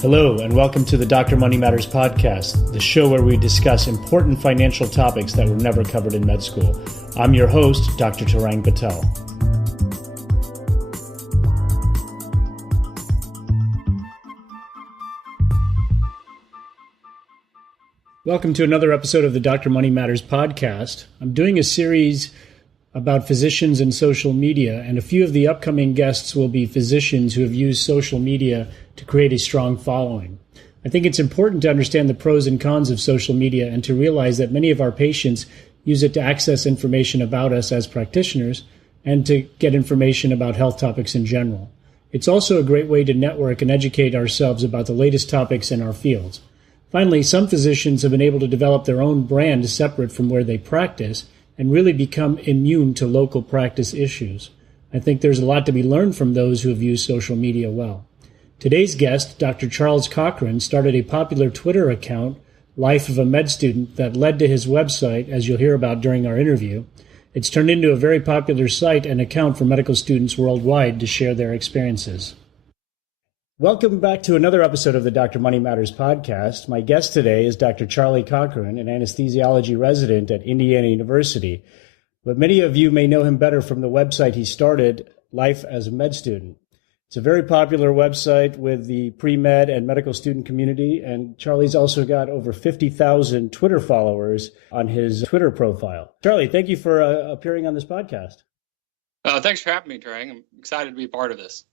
Hello, and welcome to the Dr. Money Matters podcast, the show where we discuss important financial topics that were never covered in med school. I'm your host, Dr. Tarang Patel. Welcome to another episode of the Dr. Money Matters podcast. I'm doing a series about physicians and social media, and a few of the upcoming guests will be physicians who have used social media to create a strong following. I think it's important to understand the pros and cons of social media and to realize that many of our patients use it to access information about us as practitioners and to get information about health topics in general. It's also a great way to network and educate ourselves about the latest topics in our fields. Finally, some physicians have been able to develop their own brand separate from where they practice and really become immune to local practice issues. I think there's a lot to be learned from those who have used social media well. Today's guest, Dr. Charles Cochran, started a popular Twitter account, Life of a Med Student, that led to his website, as you'll hear about during our interview. It's turned into a very popular site and account for medical students worldwide to share their experiences. Welcome back to another episode of the Dr. Money Matters podcast. My guest today is Dr. Charlie Cochran, an anesthesiology resident at Indiana University. But many of you may know him better from the website he started, Life as a Med Student. It's a very popular website with the pre-med and medical student community, and Charlie's also got over 50,000 Twitter followers on his Twitter profile. Charlie, thank you for appearing on this podcast. Thanks for having me, Trang. I'm excited to be a part of this.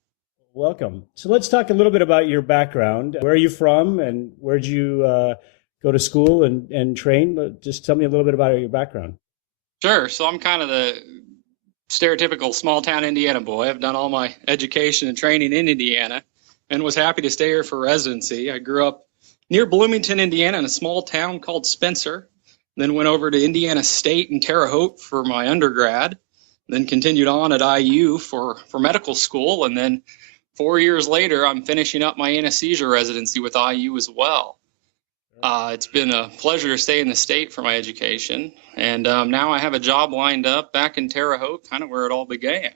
Welcome. So let's talk a little bit about your background. Where are you from, and where did you go to school and train? Just tell me a little bit about your background. Sure. So I'm kind of the stereotypical small-town Indiana boy. I've done all my education and training in Indiana and was happy to stay here for residency. I grew up near Bloomington, Indiana, in a small town called Spencer, then went over to Indiana State in Terre Haute for my undergrad, then continued on at IU for medical school, and then 4 years later, I'm finishing up my anesthesia residency with IU as well. It's been a pleasure to stay in the state for my education, and now I have a job lined up back in Terre Haute, kind of where it all began.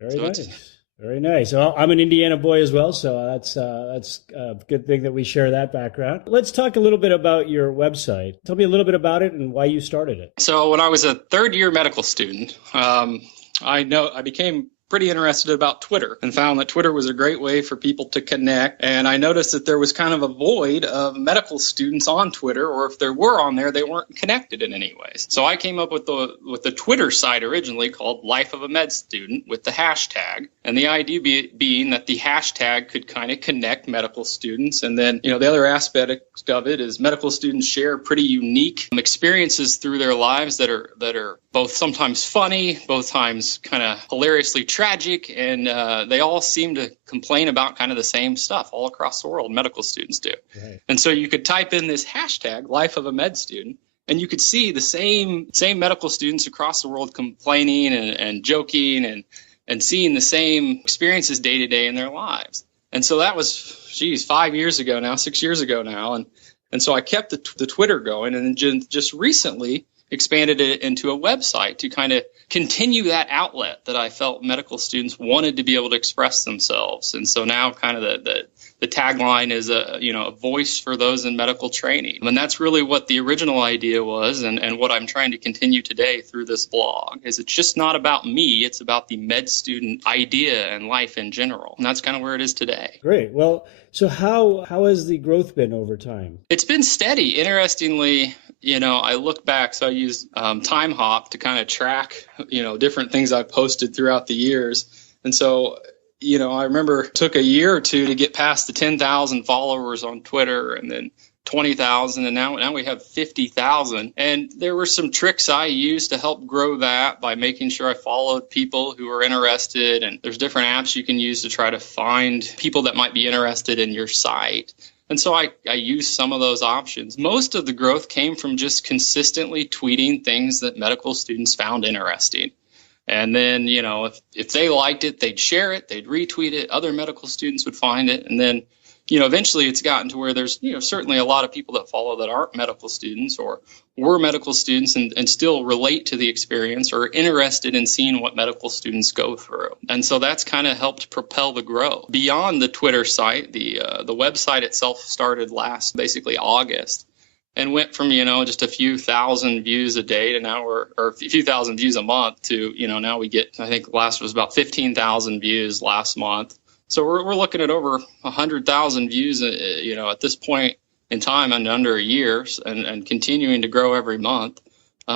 Very nice. Well, I'm an Indiana boy as well, so that's a good thing that we share that background. Let's talk a little bit about your website. Tell me a little bit about it and why you started it. So when I was a third-year medical student, I became pretty interested about Twitter and found that Twitter was a great way for people to connect. And I noticed that there was kind of a void of medical students on Twitter, or if there were on there, they weren't connected in any ways. So I came up with the Twitter site originally called Life of a Med Student with the hashtag. And the idea being that the hashtag could kind of connect medical students. And then, the other aspect of it is medical students share pretty unique experiences through their lives that are both sometimes funny, both times kind of hilariously tragic, and they all seem to complain about kind of the same stuff all across the world. Medical students do. Right. And so you could type in this hashtag, Life of a Med Student, and you could see the same medical students across the world complaining and joking and seeing the same experiences day to day in their lives. And so that was, 6 years ago now. And so I kept the Twitter going, and then just recently expanded it into a website to kind of continue that outlet that I felt medical students wanted to be able to express themselves. And so now kind of the tagline is a voice for those in medical training. And that's really what the original idea was, and what I'm trying to continue today through this blog is it's just not about me, it's about the med student idea and life in general. And that's kind of where it is today. Great. Well, so how has the growth been over time? It's been steady. Interestingly, I look back, so I use Time Hop to kind of track, different things I've posted throughout the years. And so, I remember it took a year or two to get past the 10,000 followers on Twitter, and then 20,000, and now we have 50,000. And there were some tricks I used to help grow that by making sure I followed people who were interested. And there's different apps you can use to try to find people that might be interested in your site. And so I used some of those options. Most of the growth came from just consistently tweeting things that medical students found interesting. And then, if they liked it, they'd share it, they'd retweet it, other medical students would find it. And then, eventually it's gotten to where there's, certainly a lot of people that follow that aren't medical students or were medical students and still relate to the experience or are interested in seeing what medical students go through. And so that's kind of helped propel the growth. Beyond the Twitter site, the website itself started last basically August and went from, just a few thousand views a day to now or a few thousand views a month to, now we get, I think last was about 15,000 views last month. So we're looking at over 100,000 views, at this point in time and under a year and continuing to grow every month.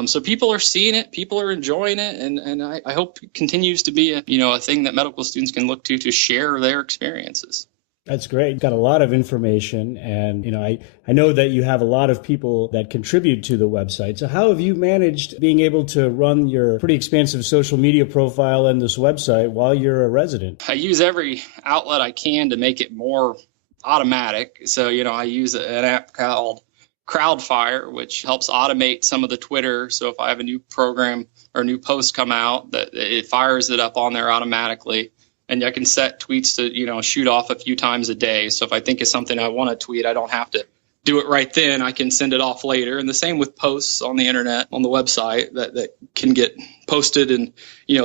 So people are seeing it, people are enjoying it, and I hope it continues to be a thing that medical students can look to share their experiences. That's great. Got a lot of information, and I know that you have a lot of people that contribute to the website. So how have you managed being able to run your pretty expansive social media profile and this website while you're a resident? I use every outlet I can to make it more automatic. So, I use an app called Crowdfire, which helps automate some of the Twitter. So if I have a new program or a new post come out, that it fires it up on there automatically. And I can set tweets to, shoot off a few times a day. So if I think of something I want to tweet, I don't have to do it right then. I can send it off later. And the same with posts on the internet, on the website that can get posted in,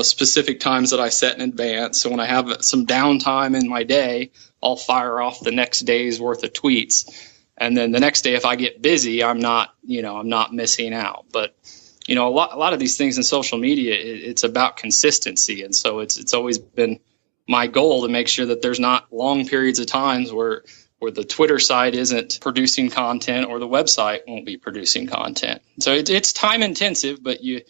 specific times that I set in advance. So when I have some downtime in my day, I'll fire off the next day's worth of tweets. And then the next day, if I get busy, I'm not missing out. But, a lot of these things in social media, it's about consistency. And so it's always been my goal to make sure that there's not long periods of times where the Twitter site isn't producing content or the website won't be producing content. So it's time intensive, but you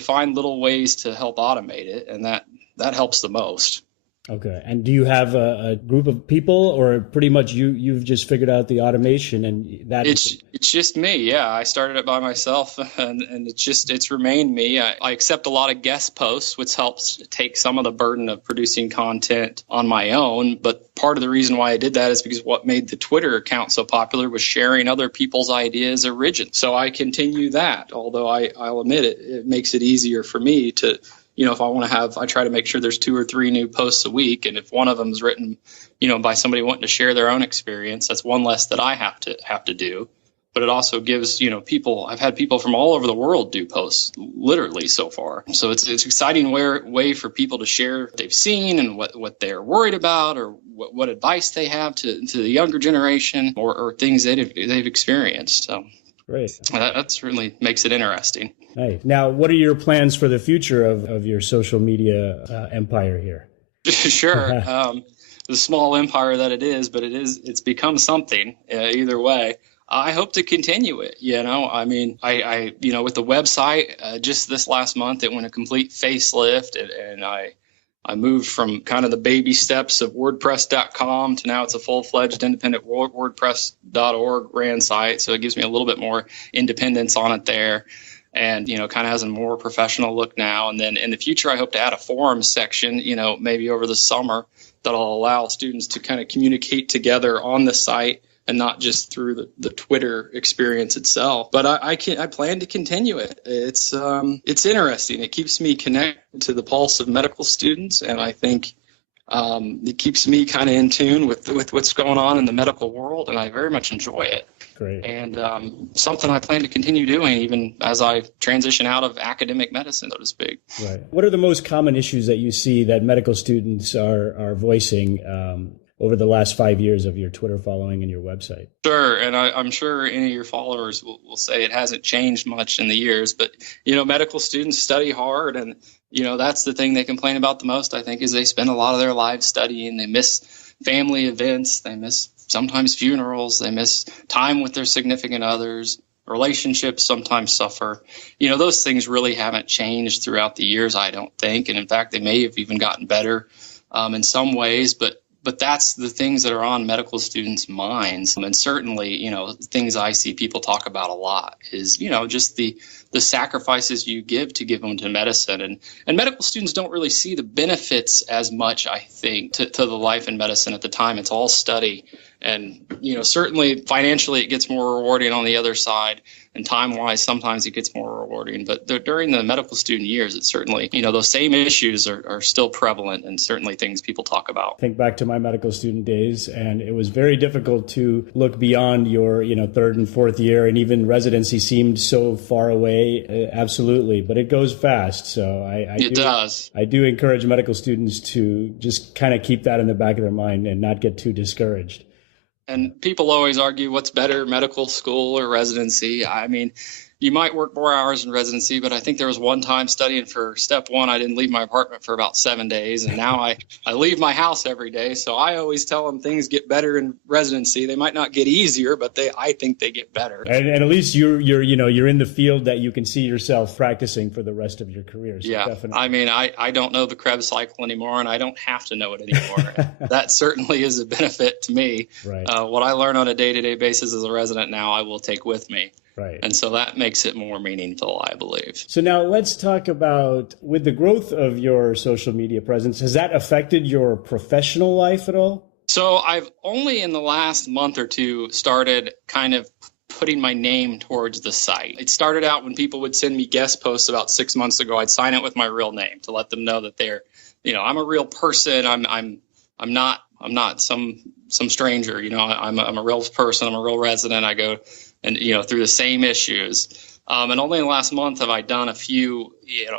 find little ways to help automate it, and that helps the most. Okay. And do you have a group of people, or pretty much you've just figured out the automation and that? It's just me. Yeah. I started it by myself and it's remained me. I accept a lot of guest posts, which helps take some of the burden of producing content on my own. But part of the reason why I did that is because what made the Twitter account so popular was sharing other people's ideas originally. So I continue that, although I'll admit it makes it easier for me to, if I try to make sure there's 2 or 3 new posts a week. And if one of them is written, by somebody wanting to share their own experience, that's one less that I have to do. But it also gives, people, I've had people from all over the world do posts literally so far. So it's an exciting way for people to share what they've seen and what they're worried about or what advice they have to the younger generation or things they've experienced. So great. That certainly makes it interesting. Nice. Now, what are your plans for the future of your social media empire here? Sure. The small empire that it is, but it's become something either way. I hope to continue it. I mean, I with the website, just this last month, it went a complete facelift and I moved from kind of the baby steps of WordPress.com to now it's a full-fledged independent WordPress.org ran site. So it gives me a little bit more independence on it there and, kind of has a more professional look now. And then in the future, I hope to add a forums section, maybe over the summer that'll allow students to kind of communicate together on the site and not just through the Twitter experience itself. But I plan to continue it. It's interesting. It keeps me connected to the pulse of medical students, and I think it keeps me kind of in tune with what's going on in the medical world, and I very much enjoy it. Great. And something I plan to continue doing even as I transition out of academic medicine, so to speak. Right. What are the most common issues that you see that medical students are voicing over the last 5 years of your Twitter following and your website? Sure. And I'm sure any of your followers will say it hasn't changed much in the years, but, medical students study hard. And, that's the thing they complain about the most, I think, is they spend a lot of their lives studying. They miss family events. They miss sometimes funerals. They miss time with their significant others. Relationships sometimes suffer. Those things really haven't changed throughout the years, I don't think. And in fact, they may have even gotten better in some ways. But that's the things that are on medical students' minds. And certainly, things I see people talk about a lot is, just the sacrifices you give them to medicine. And medical students don't really see the benefits as much, I think, to the life in medicine at the time. It's all study And, certainly financially it gets more rewarding on the other side, and time-wise, sometimes it gets more rewarding. But during the medical student years, it's certainly, those same issues are still prevalent, and certainly things people talk about. Think back to my medical student days, and it was very difficult to look beyond your, third and fourth year, and even residency seemed so far away. Absolutely. But it goes fast. So it does. I do encourage medical students to just kind of keep that in the back of their mind and not get too discouraged. And people always argue what's better, medical school or residency. I mean, you might work more hours in residency, but I think there was one time studying for step one, I didn't leave my apartment for about 7 days. And now I leave my house every day. So I always tell them things get better in residency. They might not get easier, but I think they get better. And at least you're in the field that you can see yourself practicing for the rest of your career. So yeah. Definitely. I mean, I don't know the Krebs cycle anymore, and I don't have to know it anymore. That certainly is a benefit to me. Right. What I learn on a day-to-day basis as a resident now, I will take with me. Right. And so that makes it more meaningful, I believe. So now let's talk about, with the growth of your social media presence, has that affected your professional life at all? So I've only in the last month or two started kind of putting my name towards the site. It started out when people would send me guest posts about 6 months ago. I'd sign it with my real name to let them know that they're, I'm a real person. I'm not some stranger. I'm a real person. I'm a real resident. I go and through the same issues. And only in the last month have I done a few,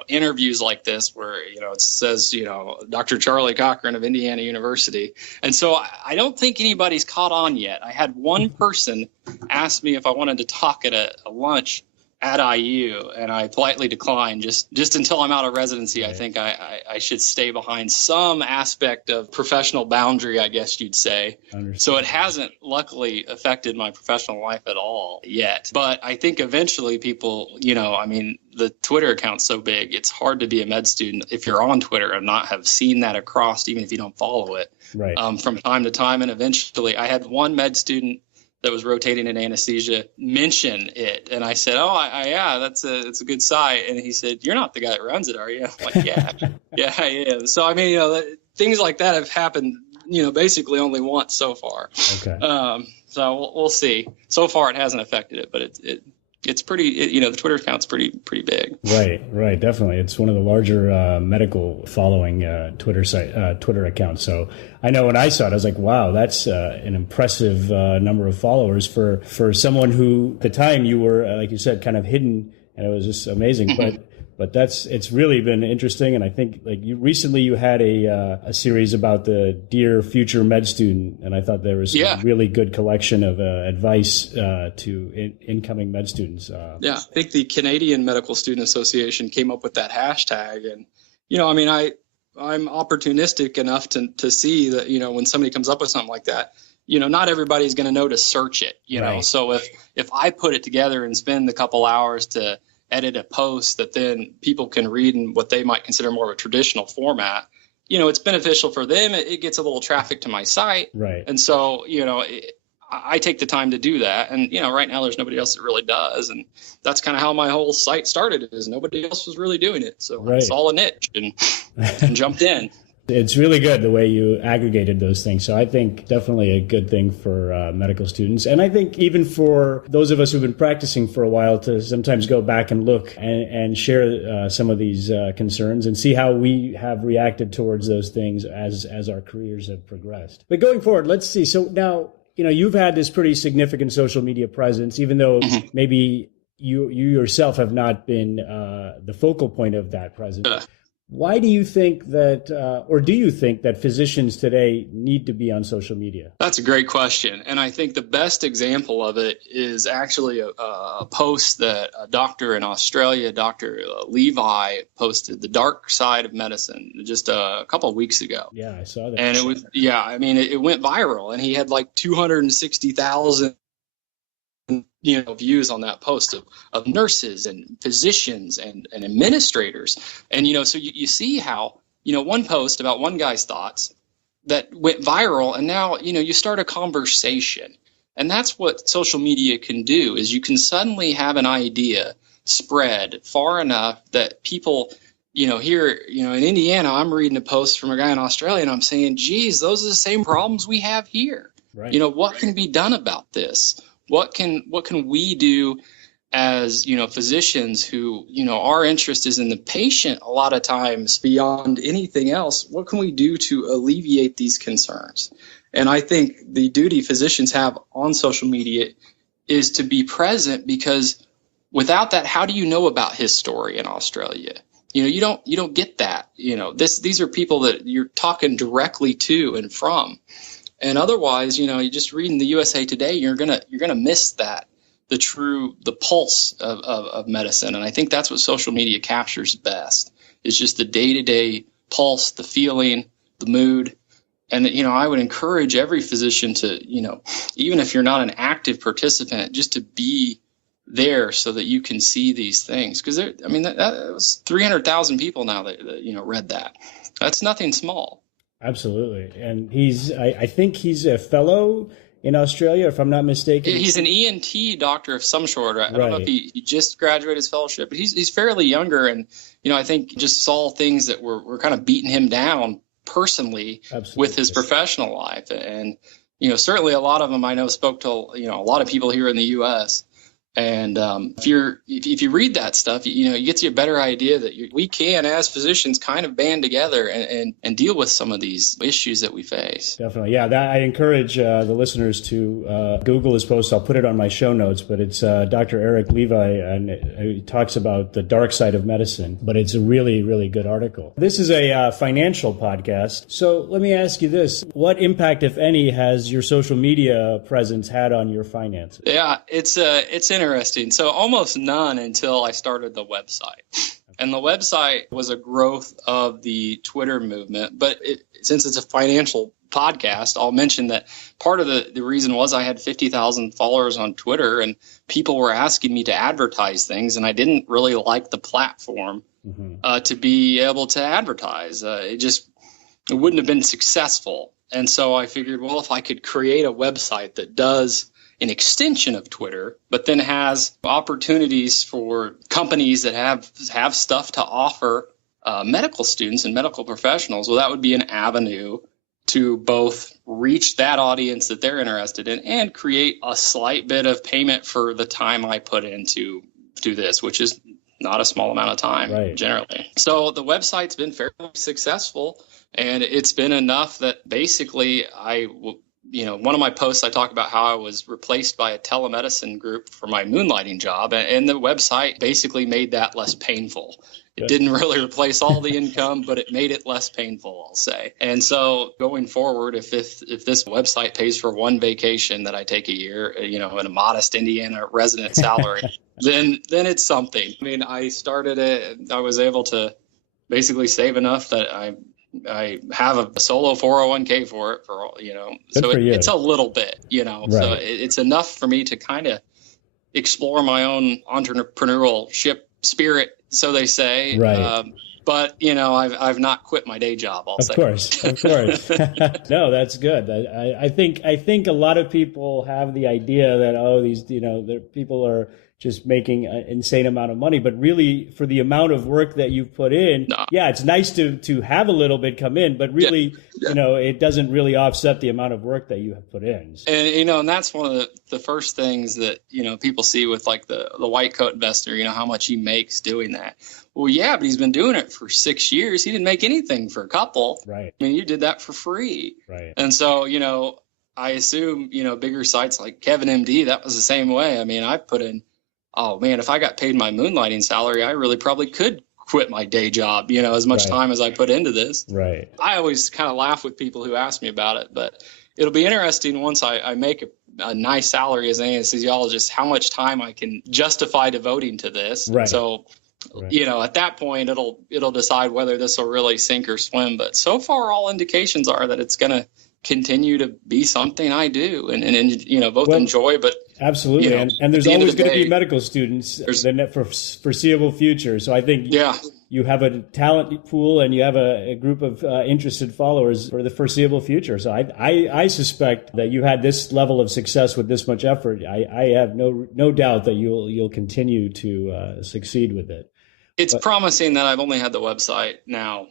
interviews like this where, it says, Dr. Charlie Cochran of Indiana University. And so I don't think anybody's caught on yet. I had one person ask me if I wanted to talk at a lunch at IU, and I politely declined just until I'm out of residency. Right. I think I should stay behind some aspect of professional boundary, I guess you'd say. So it hasn't luckily affected my professional life at all yet. But I think eventually people, the Twitter account's so big, it's hard to be a med student if you're on Twitter and not have seen that across, even if you don't follow it. Right. From time to time. And eventually I had one med student that was rotating in anesthesia mention it. And I said, yeah, it's a good site. And he said, you're not the guy that runs it, are you? I'm like, yeah, yeah, I am. So, things like that have happened, basically only once so far. Okay. So we'll see. So far it hasn't affected it, but it's pretty, the Twitter account's pretty big. Right. Definitely. It's one of the larger medical following Twitter accounts. So I know when I saw it, I was like, wow, that's an impressive number of followers for someone who at the time you were, like you said, kind of hidden, and it was just amazing. But it's really been interesting. And I think recently you had a series about the Dear Future Med Student. And I thought there was a really good collection of advice to incoming med students. I think the Canadian Medical Student Association came up with that hashtag. And, I'm opportunistic enough to see that, when somebody comes up with something like that, not everybody's going to know to search it, know. So if I put it together and spend a couple hours to edit a post that then people can read in what they might consider more of a traditional format, it's beneficial for them. It gets a little traffic to my site. Right. And so, I take the time to do that. And, right now there's nobody else that really does. And that's kind of how my whole site started, is nobody else was really doing it. So I saw a niche and jumped in. It's really good the way you aggregated those things. So I think definitely a good thing for medical students. And I think even for those of us who've been practicing for a while to sometimes go back and look and share some of these concerns and see how we have reacted towards those things as our careers have progressed. But going forward, let's see. So now, you've had this pretty significant social media presence, even though maybe you yourself have not been the focal point of that presence. Why do you think that, or do you think that physicians today need to be on social media? That's a great question. And I think the best example of it is actually a post that a doctor in Australia, Dr. Levi, posted, The Dark Side of Medicine, just a couple of weeks ago. Yeah, I saw that. And it was, it went viral, and he had like 260,000 views on that post of nurses and physicians and administrators. And, so you see how, one post about one guy's thoughts that went viral, and now, you start a conversation. And that's what social media can do, is you can suddenly have an idea spread far enough that people, here, in Indiana, I'm reading a post from a guy in Australia, and I'm saying, geez, those are the same problems we have here. Right. You know, what can be done about this? What can we do as, you know, physicians who, you know, our interest is in the patient a lot of times beyond anything else? What can we do to alleviate these concerns? And I think the duty physicians have on social media is to be present, because without that, how do you know about his story in Australia? You know, you don't get that. You know, these are people that you're talking directly to and from. And otherwise, you know, you just reading the USA Today, you're gonna miss that, the pulse of medicine. And I think that's what social media captures best. It's just the day-to-day pulse, the feeling, the mood. And, you know, I would encourage every physician to, you know, even if you're not an active participant, just to be there so that you can see these things. Because, I mean, that was 300,000 people now that, you know, read that. That's nothing small. Absolutely. And I think he's a fellow in Australia, if I'm not mistaken. He's an ENT doctor of some sort. I don't know if he just graduated his fellowship, but he's fairly younger. And, you know, I think just saw things that were kind of beating him down personally. Absolutely. With his professional life. And, you know, certainly a lot of them I know spoke to, you know, a lot of people here in the U.S. And if you read that stuff, you know, it gets you a better idea that we can, as physicians, kind of band together and deal with some of these issues that we face. Definitely. Yeah, I encourage the listeners to Google his post. I'll put it on my show notes, but it's Dr. Eric Levi, and he talks about the dark side of medicine, but it's a really, really good article. This is a financial podcast. So let me ask you this. What impact, if any, has your social media presence had on your finances? Yeah, it's interesting. So almost none until I started the website. And the website was a growth of the Twitter movement. But since it's a financial podcast, I'll mention that part of the reason was I had 50,000 followers on Twitter, and people were asking me to advertise things, and I didn't really like the platform to be able to advertise. It wouldn't have been successful. And so I figured, well, if I could create a website that does an extension of Twitter, but then has opportunities for companies that have stuff to offer medical students and medical professionals, well, that would be an avenue to both reach that audience that they're interested in and create a slight bit of payment for the time I put into this, which is not a small amount of time generally. So the website's been fairly successful, and it's been enough that basically you know, one of my posts, I talk about how I was replaced by a telemedicine group for my moonlighting job, and the website basically made that less painful. It didn't really replace all the income, but it made it less painful, I'll say. And so going forward, if this website pays for one vacation that I take a year, you know, in a modest Indiana resident salary, then it's something. I mean, I started it, I was able to basically save enough that I have a solo 401k for it, you know, so it's a little bit, you know, so it's enough for me to kind of explore my own entrepreneurship spirit, so they say. But, you know, I've not quit my day job, I'll say. Of course. No, that's good. I think a lot of people have the idea that, these, you know, people are just making an insane amount of money, but really for the amount of work that you've put in, it's nice to have a little bit come in, but really, you know, it doesn't really offset the amount of work that you have put in. And, you know, and that's one of the first things that, you know, people see with like the white coat investor, you know, how much he makes doing that. Well, yeah, but he's been doing it for 6 years. He didn't make anything for a couple. Right. I mean, you did that for free. Right. And so, you know, I assume, you know, bigger sites like Kevin MD, that was the same way. I mean, I put in, oh man, if I got paid my moonlighting salary, I really probably could quit my day job, you know, as much time as I put into this. Right. I always kind of laugh with people who ask me about it, but it'll be interesting once I make a nice salary as an anesthesiologist, how much time I can justify devoting to this. Right. So, you know, at that point, it'll decide whether this will really sink or swim. But so far, all indications are that it's going to continue to be something I do and you know, both enjoy, but absolutely. You know, and there's always going to be medical students in the foreseeable future. So I think you have a talent pool and you have a group of interested followers for the foreseeable future. So I suspect that you had this level of success with this much effort. I have no doubt that you'll continue to succeed with it. It's promising that I've only had the website now,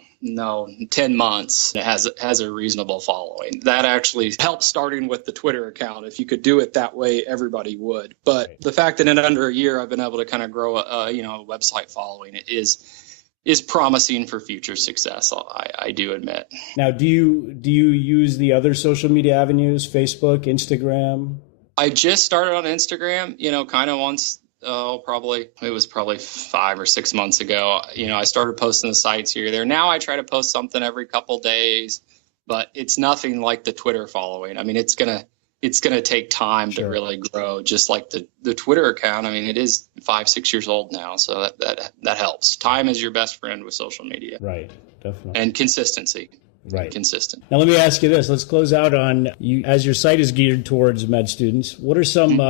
10 months. It has a reasonable following. That actually helps starting with the Twitter account. If you could do it that way, everybody would. But the fact that in under a year I've been able to kind of grow a website following is promising for future success. I do admit. Now, do you use the other social media avenues, Facebook, Instagram? I just started on Instagram, kind of once. It was probably 5 or 6 months ago. I started posting the sites here or there. Now I try to post something every couple days, but it's nothing like the Twitter following. I mean, it's gonna take time to really grow, just like the Twitter account. I mean, it is 5-6 years old now, so that helps. Time is your best friend with social media. Right, definitely. And consistency. Right. Consistent. Now, let me ask you this. Let's close out on you. As your site is geared towards med students, what are some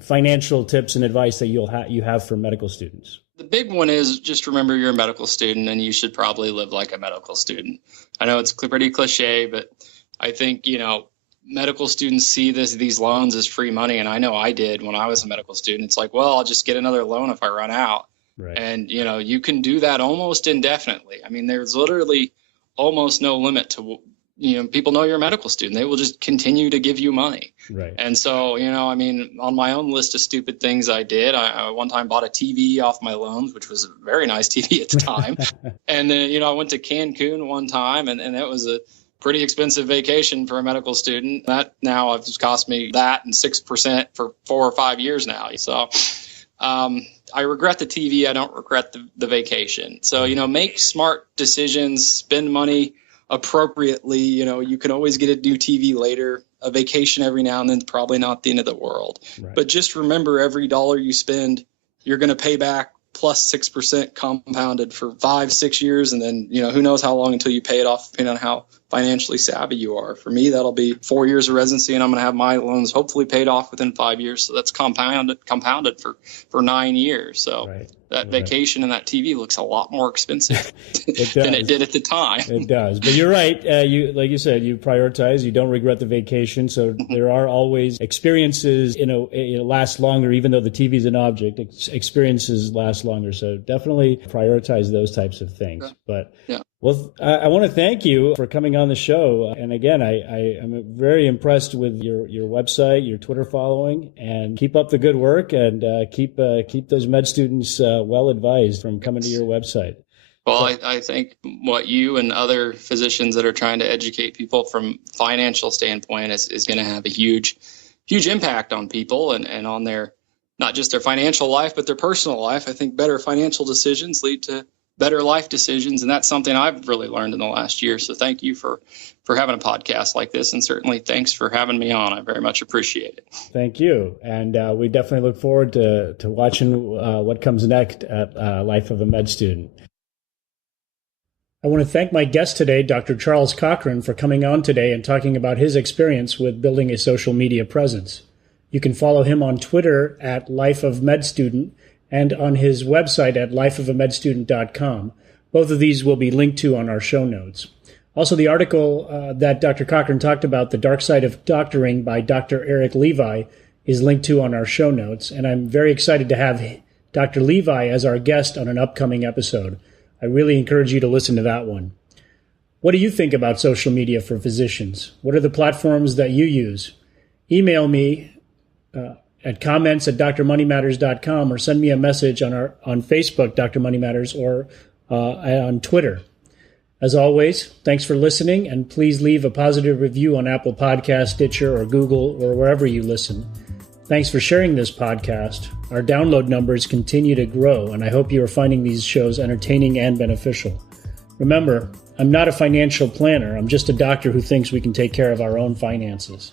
financial tips and advice that you have for medical students? The big one is just remember you're a medical student and you should probably live like a medical student. I know it's pretty cliche, but I think, medical students see these loans as free money. And I know I did when I was a medical student. It's like, well, I'll just get another loan if I run out. Right. And, you can do that almost indefinitely. I mean, there's literally almost no limit to people know you're a medical student. They will just continue to give you money. Right. And so, on my own list of stupid things I did, I one time bought a TV off my loans, which was a very nice TV at the time. And then, I went to Cancun one time and that was a pretty expensive vacation for a medical student. That now has cost me that and 6% for 4 or 5 years now. So, I regret the TV. I don't regret the vacation. So, make smart decisions, spend money appropriately. You can always get a new TV later. A vacation every now and then is probably not the end of the world. Right. But just remember, every dollar you spend, you're going to pay back plus 6% compounded for 5-6 years. And then, who knows how long until you pay it off, depending on how financially savvy you are. For me, that'll be 4 years of residency, and I'm going to have my loans hopefully paid off within 5 years. So that's compounded for 9 years. So that vacation and that TV looks a lot more expensive than it did at the time. It does. But you're right. Like you said, you prioritize. You don't regret the vacation. So there are always experiences, last longer, even though the TV is an object. Experiences last longer. So definitely prioritize those types of things. Yeah. But well, I want to thank you for coming on the show. And again, I am very impressed with your website, your Twitter following, and keep up the good work and keep those med students well advised from coming to your website. Well, I think what you and other physicians that are trying to educate people from financial standpoint is going to have a huge impact on people and on their, not just their financial life, but their personal life. I think better financial decisions lead to better life decisions. And that's something I've really learned in the last year. So thank you for having a podcast like this. And certainly thanks for having me on. I very much appreciate it. Thank you. And we definitely look forward to watching what comes next at Life of a Med Student. I want to thank my guest today, Dr. Charles Cochran, for coming on today and talking about his experience with building a social media presence. You can follow him on Twitter at Life of Med Student and on his website at lifeofamedstudent.com. Both of these will be linked to on our show notes. Also, the article that Dr. Cochran talked about, The Dark Side of Doctoring by Dr. Eric Levi, is linked to on our show notes. And I'm very excited to have Dr. Levi as our guest on an upcoming episode. I really encourage you to listen to that one. What do you think about social media for physicians? What are the platforms that you use? Email me at comments@drmoneymatters.com or send me a message on Facebook, Dr. Money Matters, or on Twitter. As always, thanks for listening, and please leave a positive review on Apple Podcasts, Stitcher, or Google, or wherever you listen. Thanks for sharing this podcast. Our download numbers continue to grow, and I hope you are finding these shows entertaining and beneficial. Remember, I'm not a financial planner. I'm just a doctor who thinks we can take care of our own finances.